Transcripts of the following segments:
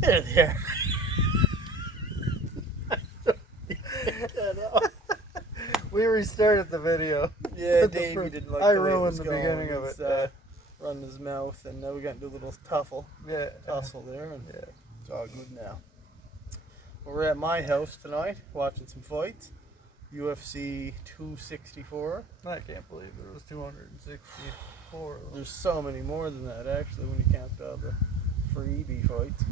There, there. We restarted the video. Yeah, Davey didn't like I the way it ruined was the going. beginning of it. Run his mouth, and now we got into a little tussle there, and it's all good now. We're at my house tonight, watching some fights. UFC 264. I can't believe it was 264. There's so many more than that, actually, when you count all the freebie fights.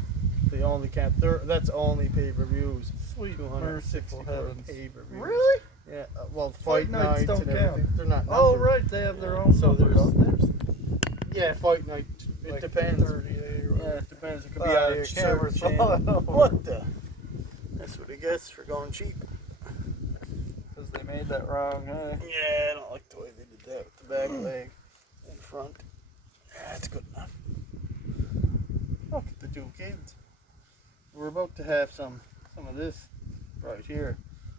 They only count, that's only pay-per-views. Sweet 264 heavens. pay-per-views. Really? Yeah, well, fight nights don't and everything. count. They're not numbered. Oh, right, they have their own. So numbers. Yeah, fight night. It Like depends. 38 Yeah, it depends. It could be Oh, on your a certain camera's channel. falling. What the? That's what it gets for going cheap. Because they made that wrong, huh? Yeah, I don't like the way they did that with the back leg in front. That's good enough. Look at the two kids. We're about to have some of this right here,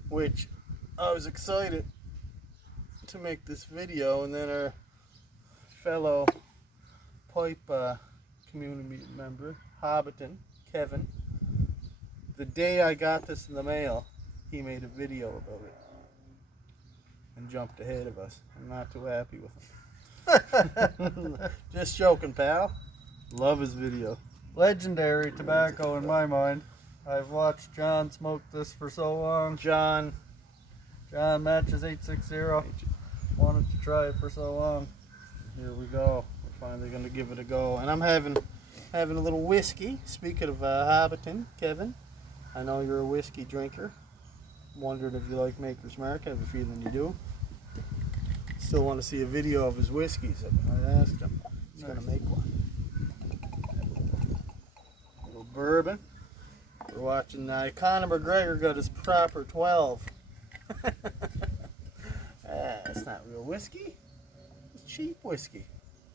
which I was excited to make this video, and then our fellow pipe community member, Hobbiton, Kevin, the day I got this in the mail, he made a video about it and jumped ahead of us. I'm not too happy with him. Just joking, pal. Love his video. Legendary tobacco in my mind. I've watched John smoke this for so long. John Matches 860. Wanted to try it for so long. Here we go. We're finally going to give it a go. And I'm having a little whiskey. Speaking of Hobbiton, Kevin, I know you're a whiskey drinker. Wondered if you like Maker's Mark. I have a feeling you do. Still want to see a video of his whiskeys. I asked him. He's going to make one. A little bourbon. We're watching Conor McGregor got his proper 12. That's not real whiskey. It's cheap whiskey.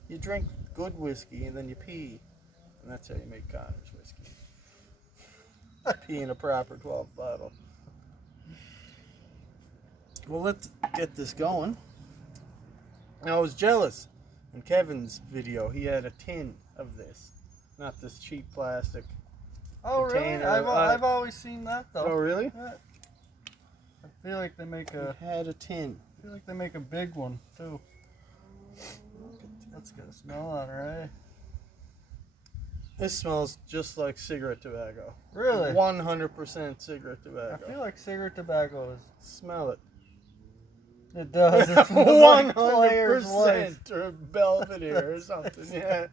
You drink good whiskey and then you pee. And that's how you make Conor's whiskey. Pee in a proper 12 bottle. Well, let's get this going. Now, I was jealous. In Kevin's video, he had a tin of this. Not this cheap plastic container. Really? I've always seen that, though. Oh, really? Yeah. I feel like they make He had a tin. I feel like they make a big one, too. That's got a smell on it, right? This smells just like cigarette tobacco. Really? 100% cigarette I tobacco. feel like cigarette tobacco is... Smell it. It does. It smells like Player's 100% or Belvedere or something, yeah.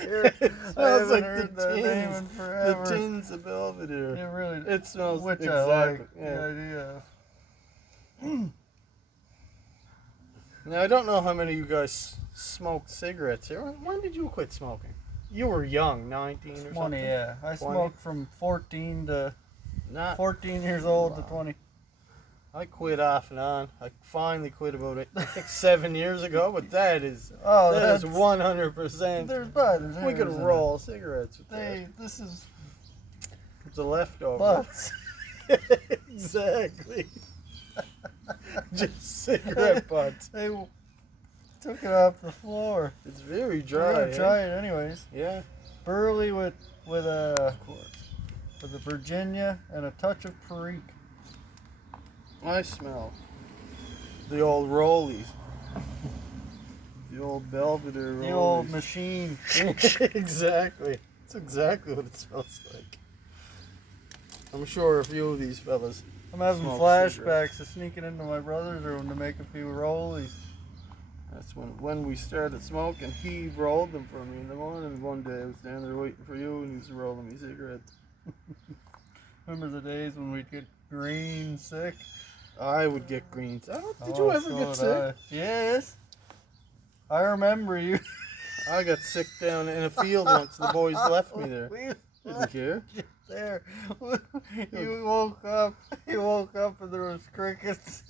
It smells like heard the that name in tins. forever. The tins of Belvedere. It really... It smells Which exactly. I like Yeah. the idea. Now, I don't know how many of you guys smoked cigarettes here. When did you quit smoking? You were young, 19 or 20, something? yeah. I 20? smoked from 14 to... Not 14 years old to 20. I quit off and on. I finally quit about 7 years ago, but that is 100%. There's We could roll cigarettes with that. This is It's a leftover. butts. Exactly. Just cigarette butts. They took it off the floor. It's very We're dry. gonna try it anyways. Yeah. Burley with a Of course. with a Virginia and a touch of Perique. I smell the old rollies. The old Belvedere rollies. The old machine. Exactly. That's exactly what it smells like. I'm sure a few of these fellas. I'm having Smoke flashbacks cigarettes. of sneaking into my brother's room to make a few rollies. That's when we started smoking. He rolled them for me in the morning. One day I was down there waiting for you, and he was rolling me cigarettes. Remember the days when we'd get green sick? I would get greens. Did you ever get sick? Yes. I remember you. I got sick down in a field once. The boys left me there. Didn't care. There. You woke up and there was crickets.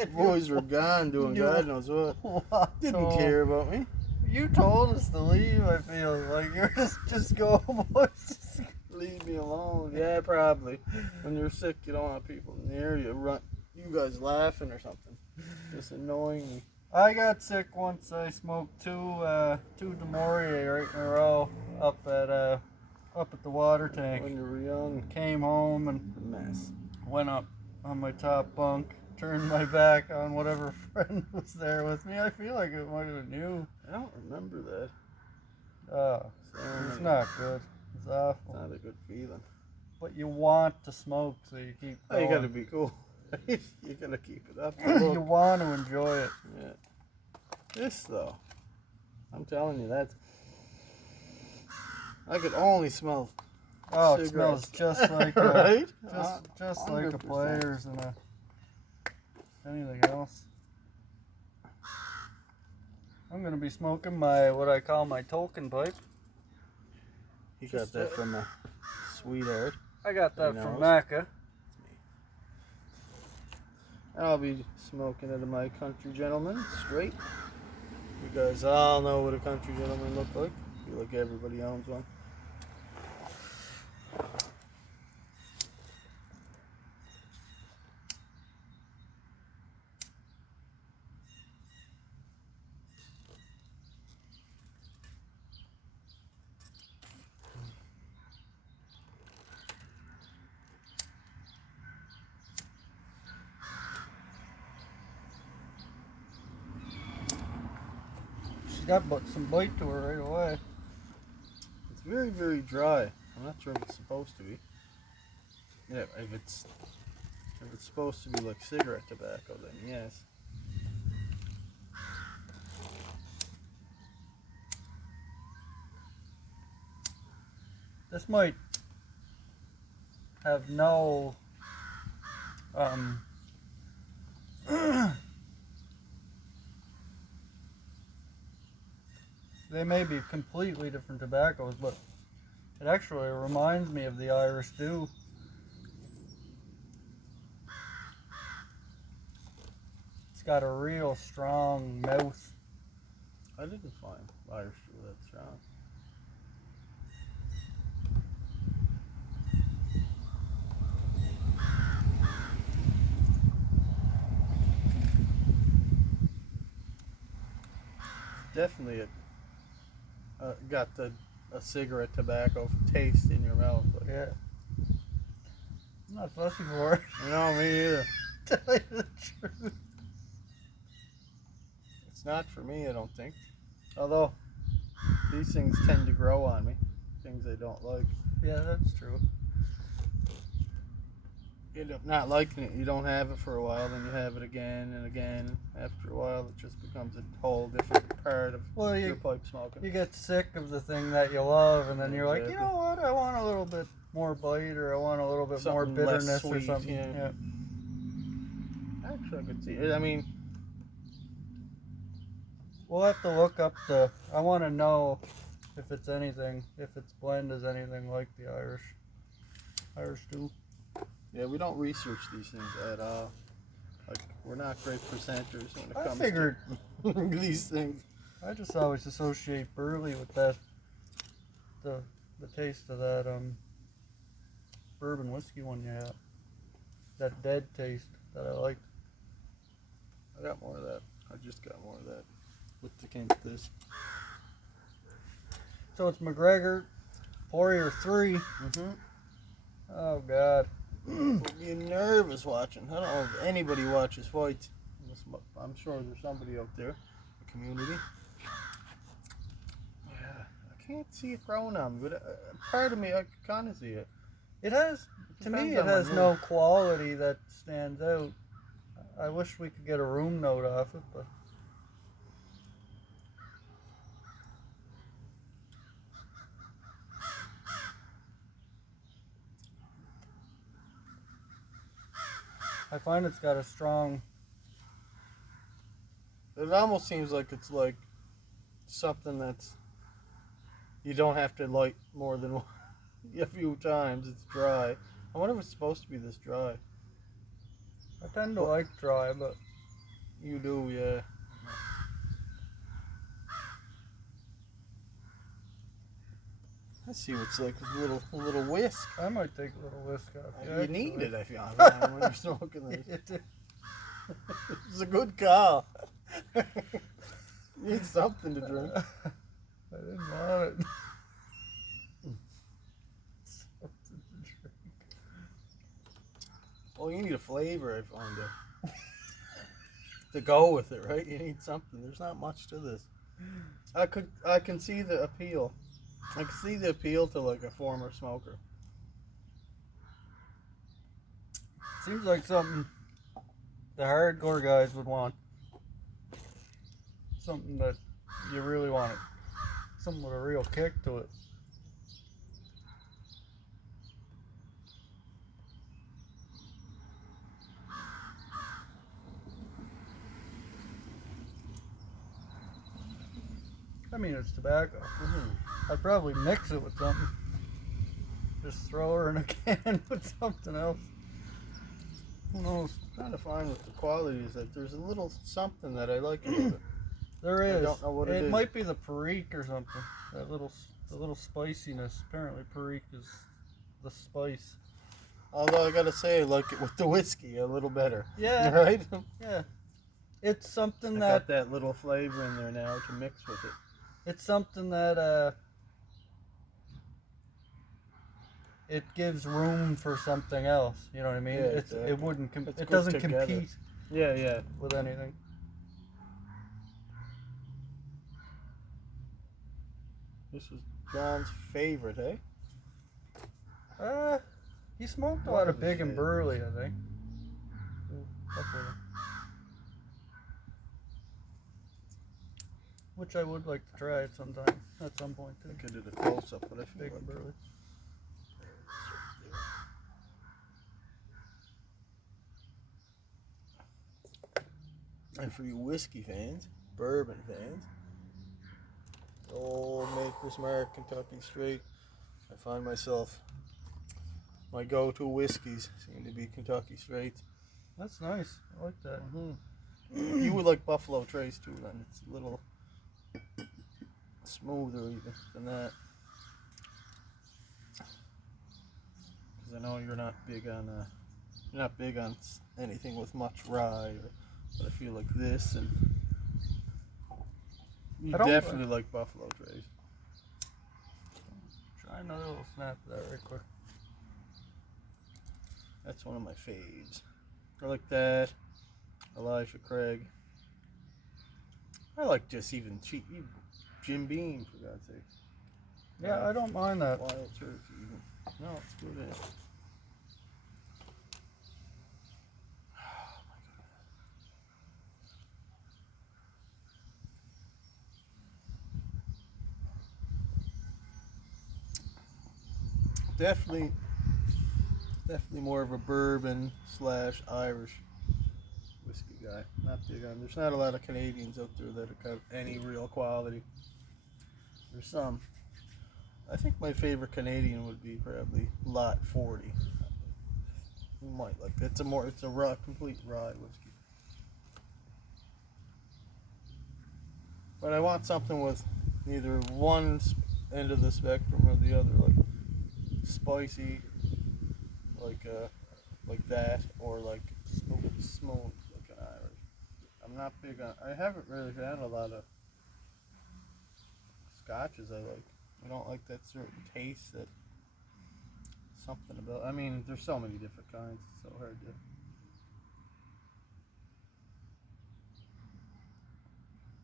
The boys were gone doing God knows what. Didn't care about me. You told us to leave, I feel like. You're just go, boys. Leave me alone. Yeah, probably. When you're sick, you don't want people near you. You guys laughing or something. Just annoying me. I got sick once. I smoked two DeMaurier right in a row. up at the water tank. When you were young. Came home and Mess. went up on my top bunk, turned my back on whatever friend was there with me. I feel like it might have been you. I don't remember that. It's not good. It's awful. Not a good feeling. But you want to smoke, so you keep Oh, going. you gotta be cool. You gotta keep it up. You want to enjoy it. Yeah. This though, I'm telling you, that's. I could only smell. Oh, it cigarettes. smells just like a, right? just like a 100%. Players and anything else. I'm gonna be smoking what I call my token pipe. You got that from a sweetheart. I got that from knows. Macca. And I'll be smoking it in my country gentleman straight. You guys all know what a country gentleman look like. I feel like everybody owns one. She's got some bite to her right away. It's very, very dry. I'm not sure if it's supposed to be. Yeah, if it's supposed to be like cigarette tobacco, then yes. This might have no they may be completely different tobaccos, but it actually reminds me of the Irish Dew. It's got a real strong mouth. I didn't find Irish Dew that strong. Definitely got a cigarette tobacco taste in your mouth. Like, Yeah. I'm not fussy for it. no, me either. To tell you the truth. It's not for me, I don't think. Although these things tend to grow on me, things I don't like. Yeah, that's true. You end up not liking it. You don't have it for a while, then you have it again and again. After a while, it just becomes a whole different part of your pipe smoking. You get sick of the thing that you love, and then you're like, Exactly. you know what? I want a little bit more bite, or I want a little bit more Something less bitterness, or sweet, something. yeah. Actually, I could see it. I mean, We'll have to look up I want to know if it's anything, if its blend is anything like the Irish Dew. yeah, we don't research these things at all. Like, we're not great presenters when it I comes figured to these things. I just always associate burley with that, the taste of that bourbon whiskey one you had. That dead taste that I liked. I got more of that. I just got more of that with the came to this. So it's McGregor, Poirier 3. Mm-hmm. Oh God. We'll be nervous watching. I don't know if anybody watches fights. I'm sure there's somebody out there, the community. Yeah, I can't see it growing on me, but part of me, I can kind of see it. It has, to me, Depends it on my has mood. no quality that stands out. I wish we could get a room note off it, but I find it's got a strong. It almost seems like it's like something that's you don't have to light more than a few times. It's dry. I wonder if it's supposed to be this dry. I tend to like dry, but You do, yeah. Let's see what's like a little whisk. I might take a little whisk off. You need it, I feel, when you're smoking this. It's a good call. You need something to drink. I didn't want it. Well, you need a flavor, I find to go with it, right? You need something. There's not much to this. I can see the appeal. I can see the appeal to like a former smoker. Seems like something the hardcore guys would want. Something that you really want it. Something with a real kick to it. I mean, it's tobacco. I'd probably mix it with something. Just throw her in a can with something else. Who knows? Trying to find what the quality is. That there's a little something that I like about it. There is. I don't know what it is. It might be the perique or something. The little spiciness. Apparently, perique is the spice. Although I gotta say, I like it with the whiskey a little better. Yeah. Right? Yeah. It's something I got that that little flavor in there now to mix with it. it's something that it gives room for something else. You know what I mean? Yeah, exactly. It wouldn't. It's It good doesn't together. compete Yeah. with anything. This is John's favorite, eh? He smoked a One lot of of his Big and favorites. Burley, I think. Couple of them. Which I would like to try at some time, at some point I too. think I did a close up, but I feel Big like and Burley. And for you whiskey fans, bourbon fans, old Maker's Mark, Kentucky Straight, I find myself, my go-to whiskeys seem to be Kentucky Straights. That's nice. I like that. You would like Buffalo Trace too, then. It's a little smoother even than that. Because I know you're not big on anything with much rye, but I feel like this, and you I don't definitely like Buffalo Trace. Try another little snap of that right quick. That's one of my faves. I like that. Elijah Craig. I like just even cheap Jim Beam, for God's sake. Yeah, I don't mind that. Wild Turkey even. No, it's good. In it. Definitely more of a bourbon / Irish whiskey guy. Not big on. There's not a lot of Canadians out there that have got any real quality. There's some. I think my favorite Canadian would be probably Lot 40. You might like that. It's a raw, complete rye whiskey. But I want something with neither one end of the spectrum or the other, like spicy, like that, or like smooth like an Irish. I'm not big on. I haven't really had a lot of scotches I like. I don't like that certain taste that something about. I mean, there's so many different kinds. It's so hard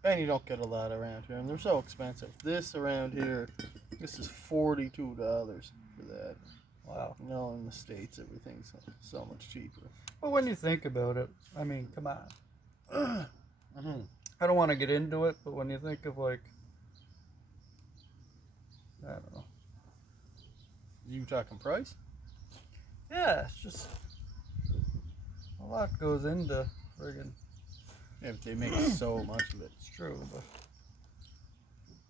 to. And you don't get a lot around here, and they're so expensive. This around here, this is $42 for that. Wow. You know, in the States, everything's so much cheaper. But when you think about it, I mean, come on. Mm-hmm. I don't want to get into it, but when you think of like, I don't know. You talking price? Yeah, it's just a lot goes into friggin'. Yeah, but they make so much of it. It's true, but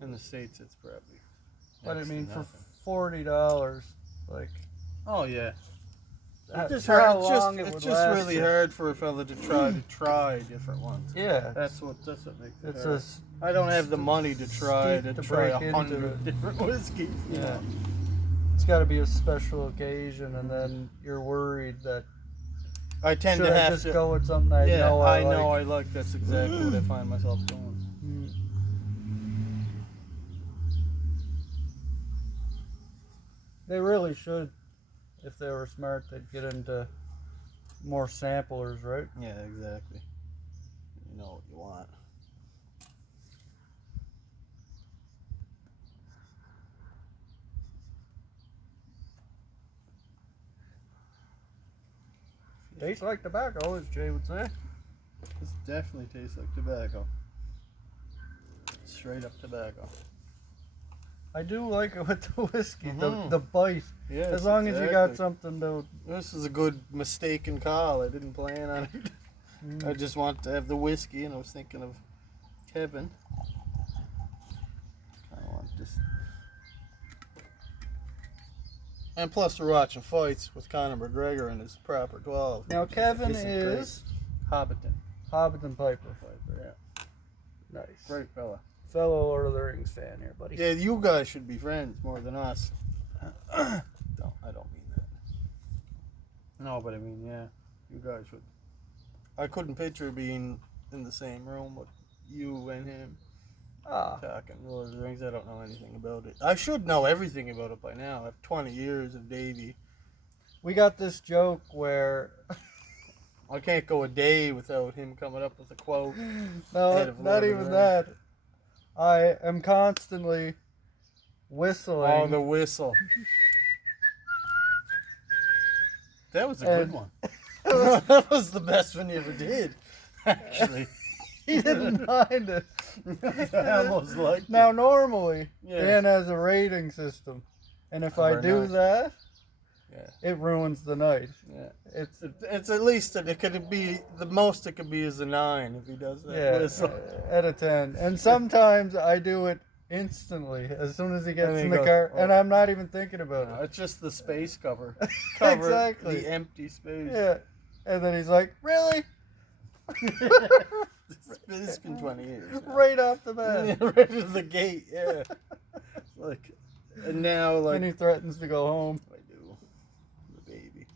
In the States, it's probably. I next to mean, for nothing. $40, like. Oh yeah. It's It's just just really hard for a fella to try different ones. Yeah, That's what makes it it's hard. I don't have the money to try steep to try break into 100 it. different whiskeys. you Yeah. know. It's got to be a special occasion, and then you're worried that I tend should to I have just to. go with something I Yeah, know I I like. know I like. That's exactly what I find myself doing. Mm. They really should, if they were smart, they'd get into more samplers, right? Yeah, exactly. You know what you want. Tastes like tobacco, as Jay would say. This definitely tastes like tobacco. Straight up tobacco. I do like it with the whiskey, Mhm. the bite. Yes, As long as you got exactly. something to. This is a good mistaken call. I didn't plan on it. I just wanted to have the whiskey, and I was thinking of Kevin. I want this. And plus, we're watching fights with Conor McGregor in his proper 12. Now, Kevin This is Hobbiton. Hobbiton Piper. Yeah. Nice. Great fella. Fellow Lord of the Rings fan here, buddy. Yeah, you guys should be friends more than us. I don't mean that. No, but I mean, yeah, you guys should. I couldn't picture being in the same room with you and him talking Lord of the Rings. I don't know anything about it. I should know everything about it by now. I have 20 years of Davy. We got this joke where. I can't go a day without him coming up with a quote. No, not even that. I am constantly whistling. Oh, the whistle. That was a good one. That was the best one you ever did, actually. He didn't mind it. I almost liked Now, it. normally, Yeah. Dan has a rating system. And if I do that, it ruins the night. Yeah. It's It's at least, it could be, the most it could be is a 9 if he does that whistle. out of 10. And sometimes I do it instantly as soon as he gets And he in the goes, car, oh. and I'm not even thinking about No, it. it's just the space cover. Exactly. The empty space. Yeah. And then he's like, really? It's been 20 years. Now. Right off the bat. Right out of the gate, yeah. Like, and now, like, And he threatens to go home. I do. The baby.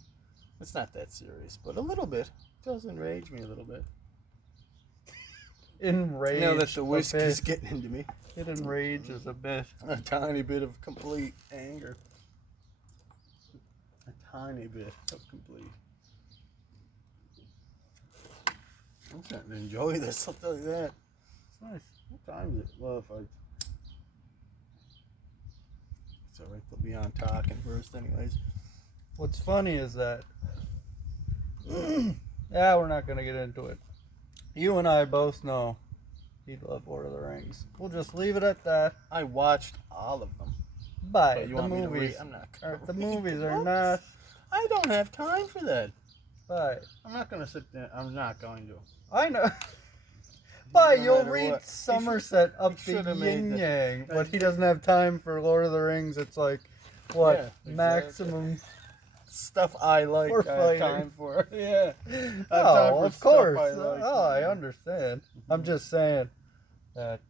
It's not that serious, but a little bit. It does enrage me a little bit. Enraged. Now that the whiskey's a bit. getting into me. It enrages a bit. A tiny bit of complete anger. A tiny bit of complete. I'm starting to enjoy this, I'll tell you that. It's nice. What time is it? Well, if I... It's alright, they'll be on talking first anyways. What's funny is that, yeah, we're not going to get into it. You and I both know he'd love Lord of the Rings. We'll just leave it at that. I watched all of them. But You the want me to movies, read? I'm not are, gonna the read movies the are books. not. I don't have time for that. But I'm not gonna sit there. I'm not going to. I know. But No you'll matter read what. Somerset up he the should've made yin the- yang, but he doesn't have time for Lord of the Rings. It's like, what, Yeah, exactly. maximum? Stuff I like. We're I have fighting. time for. Yeah. I have time Oh, for of stuff course. I like. Oh, I understand. I'm just saying that.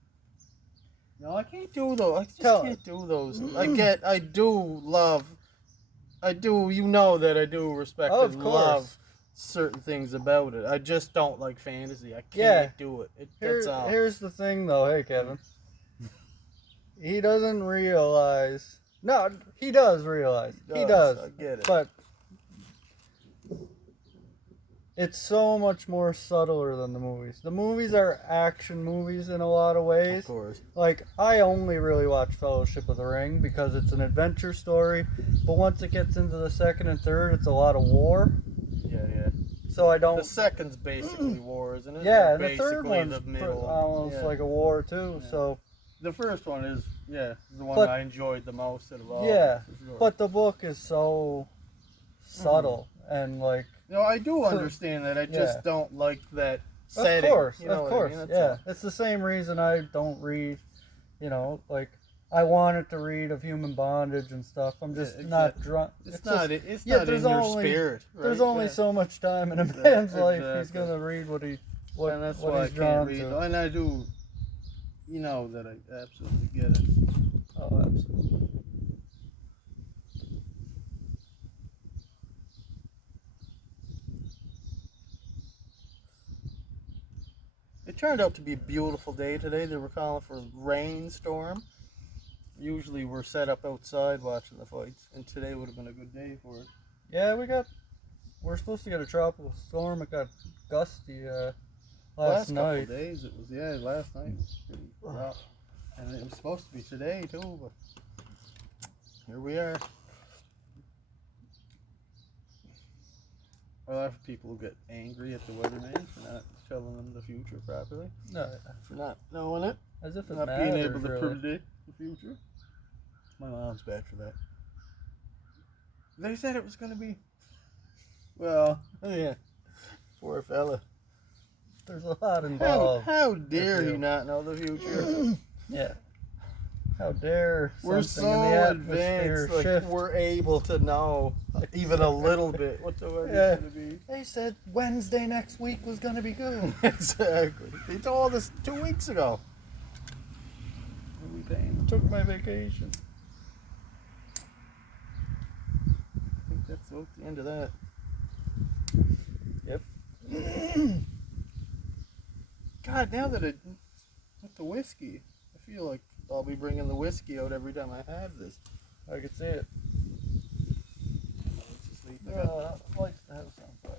No, I can't do those. I just Tell- can't do those. I do love. You know that I do respect Oh, of and course. love certain things about it. I just don't like fantasy. I can't Yeah. do it. That's all. Here's the thing, though. Hey, Kevin. He doesn't realize. No, he does realize. He does. I get it. But it's so much more subtler than the movies. The movies are action movies in a lot of ways. Of course. Like, I only really watch Fellowship of the Ring because it's an adventure story. But once it gets into the second and third, it's a lot of war. Yeah. So I don't. The second's basically war, isn't it? Yeah, Or and the third basically one's the middle. almost Yeah. like a war too. Yeah. So, The first one is the one But- I enjoyed the most out of all. yeah, for sure. but the book is so subtle and like. No, I do understand that. I just Yeah. don't like that setting. Of course, you know of what I course, mean? That's yeah. all. It's the same reason I don't read. Like I wanted to read of human bondage and stuff. I'm just Yeah, not exactly. drunk. It's not in there's your only- spirit. Right? There's only Yeah. so much time in a Exactly, man's life. He's exactly. gonna read what And that's what why I he's can't drawn read. to. And I do. You know that I absolutely get it. Oh, absolutely. It turned out to be a beautiful day today. They were calling for a rainstorm. Usually we're set up outside watching the fights, and today would have been a good day for it. Yeah, we got we're supposed to get a tropical storm. It got gusty last night. Couple days it was, yeah, last night it was pretty rough. And it was supposed to be today too, but here we are. A lot of people get angry at the weatherman for not telling them the future properly. No, for not knowing it. as if it Not matters, being able to really. predict the future. My mom's bad for that. They said it was going to be, well, yeah, poor fella. There's a lot involved. How dare he not know the future? Yeah. How dare We're something in so the atmosphere advanced, like shift. we're able to know even a little bit what the weather's Yeah. going to be. They said Wednesday next week was going to be good. Exactly. They told us 2 weeks ago. What are we paying them? Took my vacation. I think that's about the end of that. Yep. God, now that with the whiskey, I feel like I'll be bringing the whiskey out every time I have this. I could see it. Let's just leave the Lights the house on fire.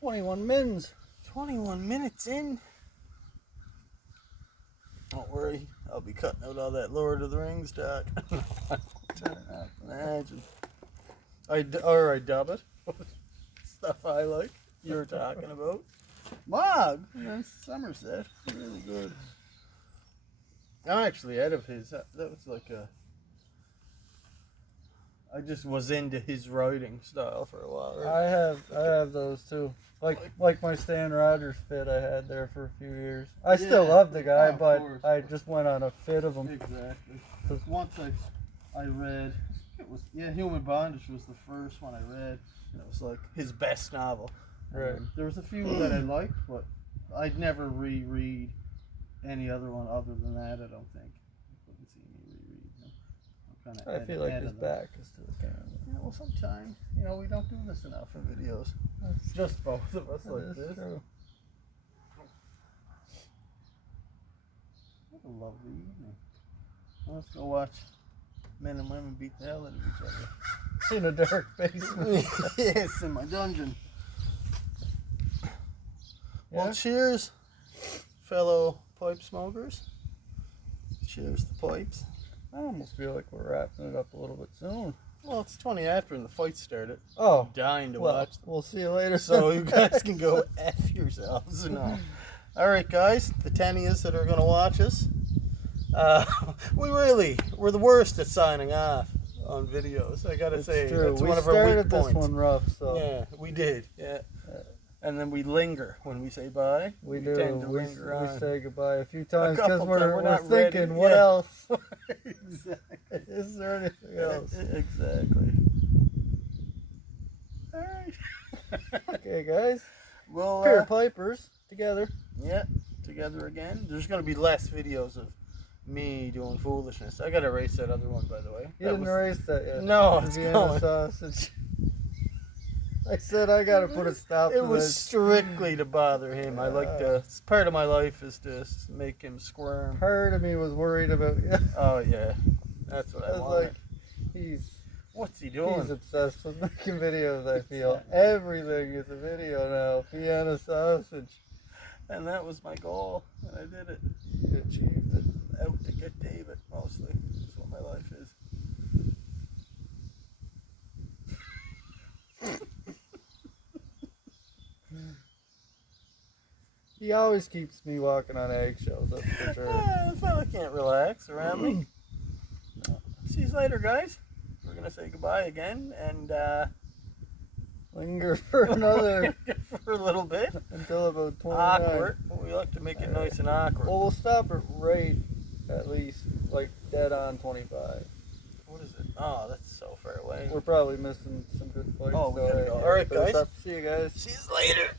21 mins. 21 minutes in. Don't worry, I'll be cutting out all that Lord of the Rings talk. Imagine. I dub it. Stuff I like. You're talking about. Mog. That's Somerset. Really good. I'm actually out of his. That was like a. I just was into his writing style for a while. Right? I have those too. Like my Stan Rogers fit I had there for a few years. I still love the guy, of but course. I just went on a fit of him. Exactly. Once I read, it was Human Bondage was the first one I read, and it was like his best novel. Right. There was a few that I liked, but I'd never reread any other one other than that. I don't think. You couldn't see me reread them. I'm kind of. I feel like his back is to the camera. Yeah, well, sometimes we don't do this enough in videos. It's just both of us like That is this. true. What a lovely evening. Well, let's go watch men and women beat the hell out of each other. In a dark basement. Yes, in my dungeon. Yeah? Well, cheers, fellow pipe smokers. Cheers to pipes. I almost feel like we're wrapping it up a little bit soon. Well, it's 20 after and the fight started. Oh, I'm dying to well, watch them. we'll see you later. So you guys can go F yourselves. No. All right, guys, the 10ies that are going to watch us. We're the worst at signing off on videos. I got to say, true. that's We one of our weak started this points. one rough, so Yeah, we did. Yeah. And then we linger when we say bye. we tend do. to linger We on. say goodbye a few times because couple we're times. We're not thinking, ready. what Yeah. else? Exactly. Is there anything else? Exactly. All right. Okay, guys. Well, Beer pipers together. yeah, together again. There's going to be less videos of me doing foolishness. I got to erase that other one, by the way. You didn't erase that yet. No, it's Vienna going. sausage. I said I gotta put a stop It to was this. strictly to bother him. I like to. Part of my life is to make him squirm. Part of me was worried about you. Oh yeah, that's what I I was want. like, he's What's he doing? obsessed with making videos. I feel everything is a video now. Vienna sausage. And that was my goal, and I did it. You achieved it. Out to get David, mostly. That's what my life is. He always keeps me walking on eggshells. That's for sure. The fella can't relax around me. No. See you later, guys. We're gonna say goodbye again, and Linger for another for a little bit. until about 29. Awkward. We like to make it nice and awkward. Well, we'll stop it right at least like dead on 25. What is it? Oh, that's so far away. We're probably missing some good fights. Oh, we so gotta go. I All right, better guys. stop. See you guys. See you later.